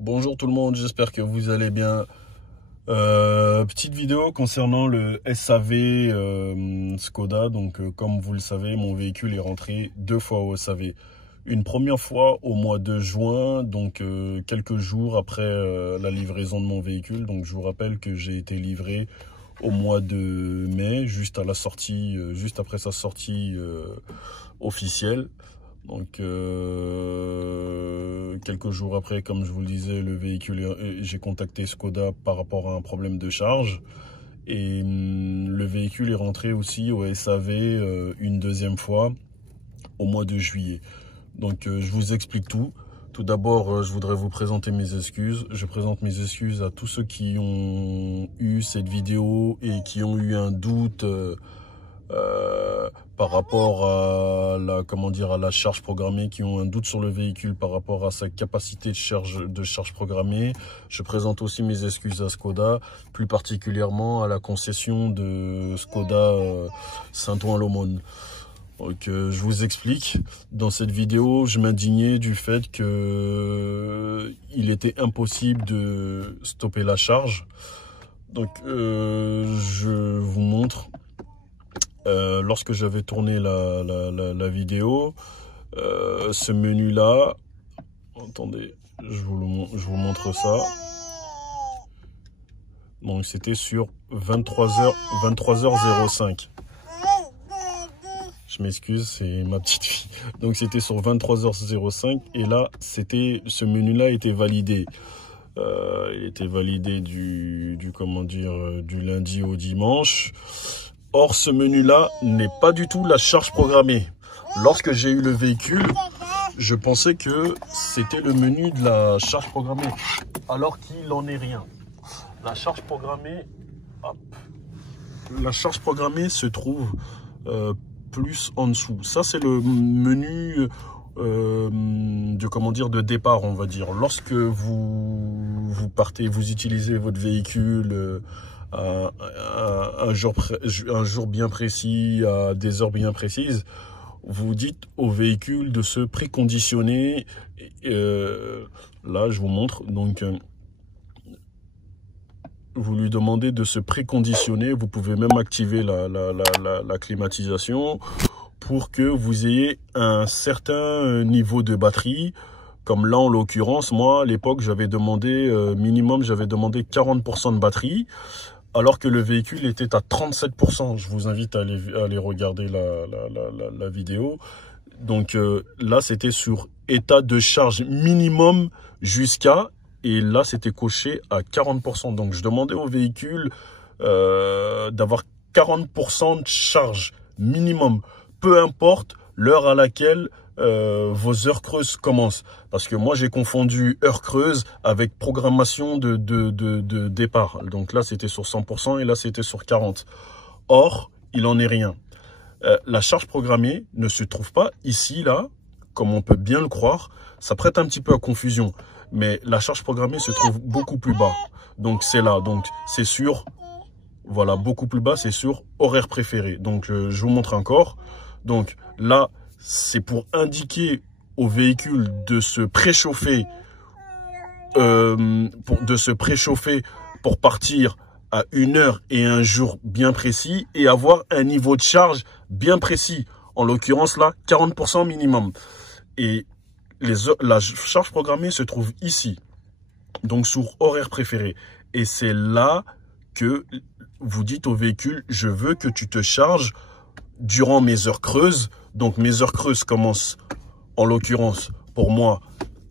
Bonjour tout le monde, j'espère que vous allez bien. Petite vidéo concernant le SAV Skoda. Donc comme vous le savez, mon véhicule est rentré 2 fois au SAV. Une première fois au mois de juin, donc quelques jours après la livraison de mon véhicule. Donc je vous rappelle que j'ai été livré au mois de mai, juste à la sortie, juste après sa sortie officielle. Donc quelques jours après, comme je vous le disais, le véhicule, j'ai contacté Skoda par rapport à un problème de charge. Et le véhicule est rentré aussi au SAV une deuxième fois au mois de juillet. Donc je vous explique tout. Tout d'abord, je voudrais vous présenter mes excuses. Je présente mes excuses à tous ceux qui ont eu cette vidéo et qui ont eu un doute par rapport à la charge programmée, qui ont un doute sur le véhicule par rapport à sa capacité de charge programmée. Je présente aussi mes excuses à Skoda, plus particulièrement à la concession de Skoda Saint-Ouen-l'Aumône. Donc je vous explique. Dans cette vidéo, je m'indignais du fait que il était impossible de stopper la charge. Donc je vous montre. Lorsque j'avais tourné la vidéo, ce menu là, attendez, je vous montre ça. Donc c'était sur 23h05. Je m'excuse, c'est ma petite fille. Donc c'était sur 23h05 et là ce menu là était validé. Il était validé du lundi au dimanche. Or, ce menu-là n'est pas du tout la charge programmée. Lorsque j'ai eu le véhicule, je pensais que c'était le menu de la charge programmée, alors qu'il n'en est rien. La charge programmée, se trouve plus en dessous. Ça, c'est le menu de départ, on va dire. Lorsque vous partez, vous utilisez votre véhicule un jour bien précis, à des heures bien précises, vous dites au véhicule de se préconditionner. Là, je vous montre. Donc, vous lui demandez de se préconditionner. Vous pouvez même activer la climatisation pour que vous ayez un certain niveau de batterie. Comme là, en l'occurrence, moi, à l'époque, j'avais demandé, minimum, j'avais demandé 40% de batterie, alors que le véhicule était à 37%. Je vous invite à aller regarder la vidéo. Donc là, c'était sur état de charge minimum jusqu'à, et là, c'était coché à 40%. Donc, je demandais au véhicule d'avoir 40% de charge minimum, peu importe l'heure à laquelle vos heures creuses commencent. Parce que moi, j'ai confondu heure creuse avec programmation de départ. Donc là, c'était sur 100% et là, c'était sur 40%. Or, il n'en est rien. La charge programmée ne se trouve pas ici, là, comme on peut bien le croire. Ça prête un petit peu à confusion. Mais la charge programmée se trouve beaucoup plus bas. Donc, c'est là. Donc, c'est sur, voilà, beaucoup plus bas, c'est sur horaire préféré. Donc, je vous montre encore. Donc, là, c'est pour indiquer au véhicule de se préchauffer, pour partir à une heure et un jour bien précis et avoir un niveau de charge bien précis. En l'occurrence là, 40% minimum. Et la charge programmée se trouve ici, donc sur horaire préféré. Et c'est là que vous dites au véhicule, je veux que tu te charges durant mes heures creuses. Donc mes heures creuses commencent, en l'occurrence pour moi,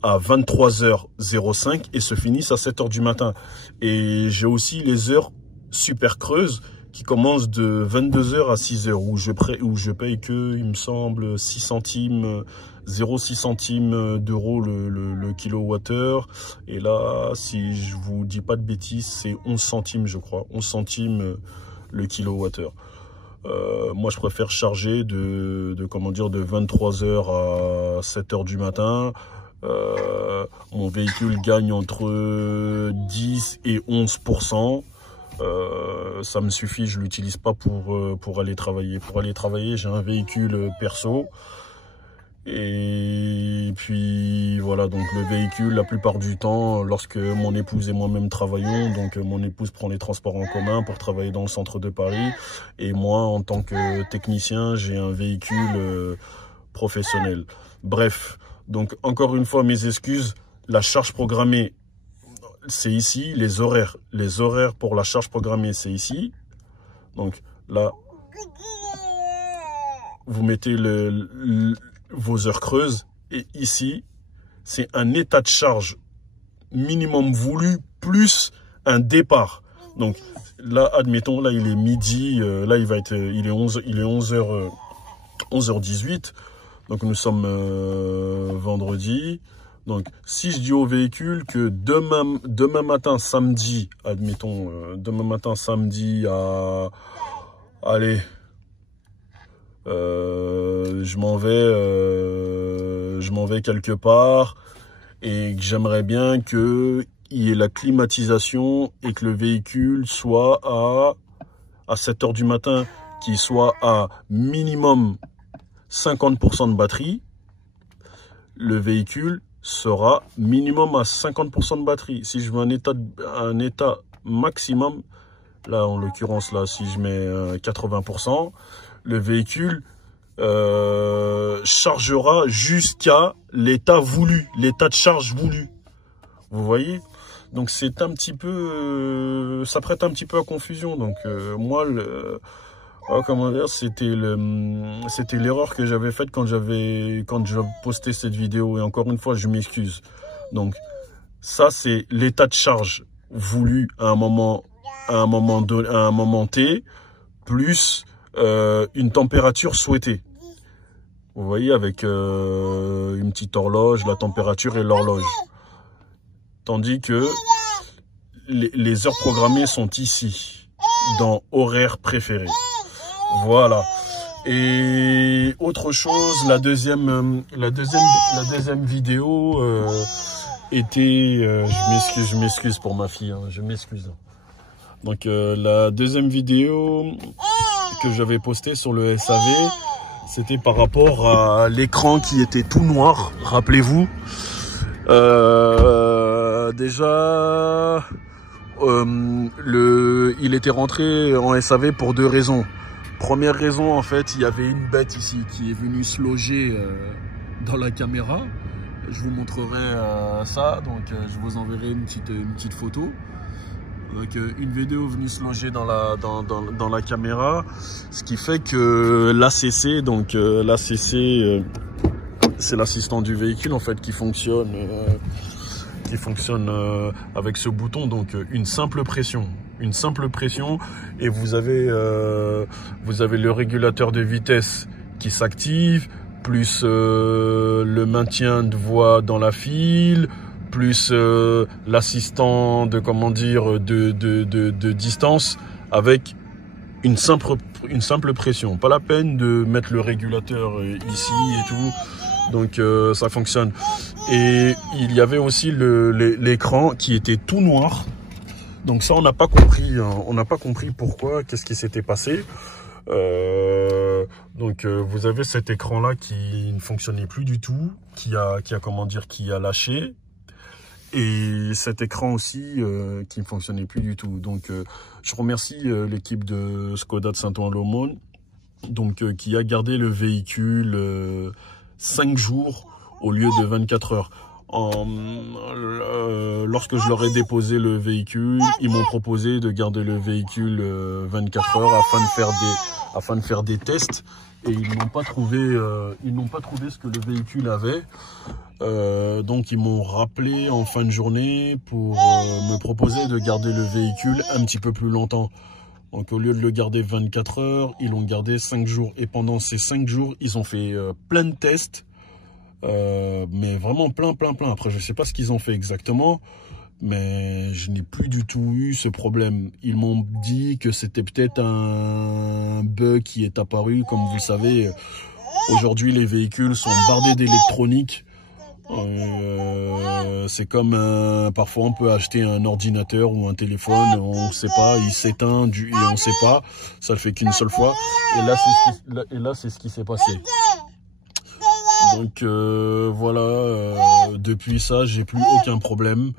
à 23h05 et se finissent à 7h du matin. Et j'ai aussi les heures super creuses qui commencent de 22h à 6h où je paye que, il me semble, 6 centimes, 0,6 centimes d'euros le kilowattheure. Et là, si je vous dis pas de bêtises, c'est 11 centimes, je crois, 11 centimes le kilowattheure. Moi, je préfère charger de 23h à 7h du matin. Mon véhicule gagne entre 10 et 11%. Ça me suffit, je l'utilise pas pour aller travailler. Pour aller travailler, j'ai un véhicule perso Et puis voilà, donc le véhicule, la plupart du temps, lorsque mon épouse et moi-même travaillons, donc mon épouse prend les transports en commun pour travailler dans le centre de Paris. Et moi, en tant que technicien, j'ai un véhicule professionnel. Bref, donc encore une fois, mes excuses. La charge programmée, c'est ici. Les horaires pour la charge programmée, c'est ici. Donc là, vous mettez vos heures creuses. Et ici, c'est un état de charge minimum voulu plus un départ. Donc là, admettons, là il est midi, là il est 11h18. Donc nous sommes vendredi. Donc si je dis au véhicule que demain matin samedi, admettons demain matin samedi à allez, je m'en vais quelque part et que j'aimerais bien que il y ait la climatisation et que le véhicule soit à 7 h du matin, qu'il soit à minimum 50% de batterie. Le véhicule sera minimum à 50% de batterie. Si je veux un état maximum, là en l'occurrence là, si je mets 80%, le véhicule chargera jusqu'à l'état voulu, l'état de charge voulu. Vous voyez? Donc c'est un petit peu, ça prête un petit peu à confusion. Donc moi, comment dire, c'était l'erreur que j'avais faite quand j'ai posté cette vidéo. Et encore une fois, je m'excuse. Donc ça, c'est l'état de charge voulu à un moment T, plus une température souhaitée. Vous voyez, avec une petite horloge, la température et l'horloge. Tandis que les heures programmées sont ici, dans horaire préféré. Voilà. Et autre chose, la deuxième vidéo était... je m'excuse pour ma fille, hein, je m'excuse. Donc la deuxième vidéo que j'avais postée sur le SAV, c'était par rapport à l'écran qui était tout noir, rappelez-vous. Déjà, il était rentré en SAV pour deux raisons. Première raison, en fait, il y avait une bête ici qui est venue se loger dans la caméra. Je vous montrerai ça, donc je vous enverrai une petite photo. Donc une vidéo venue se loger dans la caméra, ce qui fait que l'ACC, donc l'ACC, c'est l'assistant du véhicule en fait qui fonctionne avec ce bouton, donc une simple pression et vous avez le régulateur de vitesse qui s'active, plus le maintien de voie dans la file, plus l'assistant de distance avec une simple pression. Pas la peine de mettre le régulateur ici et tout. Donc ça fonctionne. Et il y avait aussi l'écran qui était tout noir. Donc ça on n'a pas compris. Hein. On n'a pas compris pourquoi, qu'est-ce qui s'était passé. Donc vous avez cet écran là qui ne fonctionnait plus du tout, qui a lâché. Et cet écran aussi qui ne fonctionnait plus du tout. Donc je remercie l'équipe de Skoda de Saint-Ouen-l'Aumône, donc qui a gardé le véhicule 5 jours au lieu de 24 heures. Lorsque je leur ai déposé le véhicule, ils m'ont proposé de garder le véhicule 24 heures afin de faire des tests. Et ils n'ont pas trouvé ce que le véhicule avait. Donc ils m'ont rappelé en fin de journée pour me proposer de garder le véhicule un petit peu plus longtemps. Donc au lieu de le garder 24 heures, ils l'ont gardé 5 jours. Et pendant ces 5 jours, ils ont fait plein de tests. Mais vraiment plein. Après, je sais pas ce qu'ils ont fait exactement. Mais je n'ai plus du tout eu ce problème. Ils m'ont dit que c'était peut-être un bug qui est apparu. Comme vous le savez, aujourd'hui les véhicules sont bardés d'électronique. C'est comme parfois on peut acheter un ordinateur ou un téléphone, on ne sait pas, il s'éteint et on ne sait pas, ça le fait qu'une seule fois. Et là c'est ce qui s'est passé. Donc voilà, depuis ça, j'ai plus aucun problème.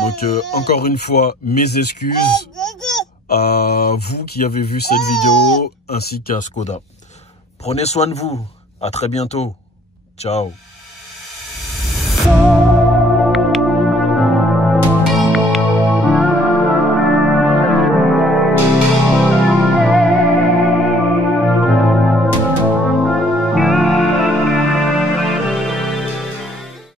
Donc encore une fois, mes excuses à vous qui avez vu cette vidéo ainsi qu'à Skoda. Prenez soin de vous. À très bientôt. Ciao.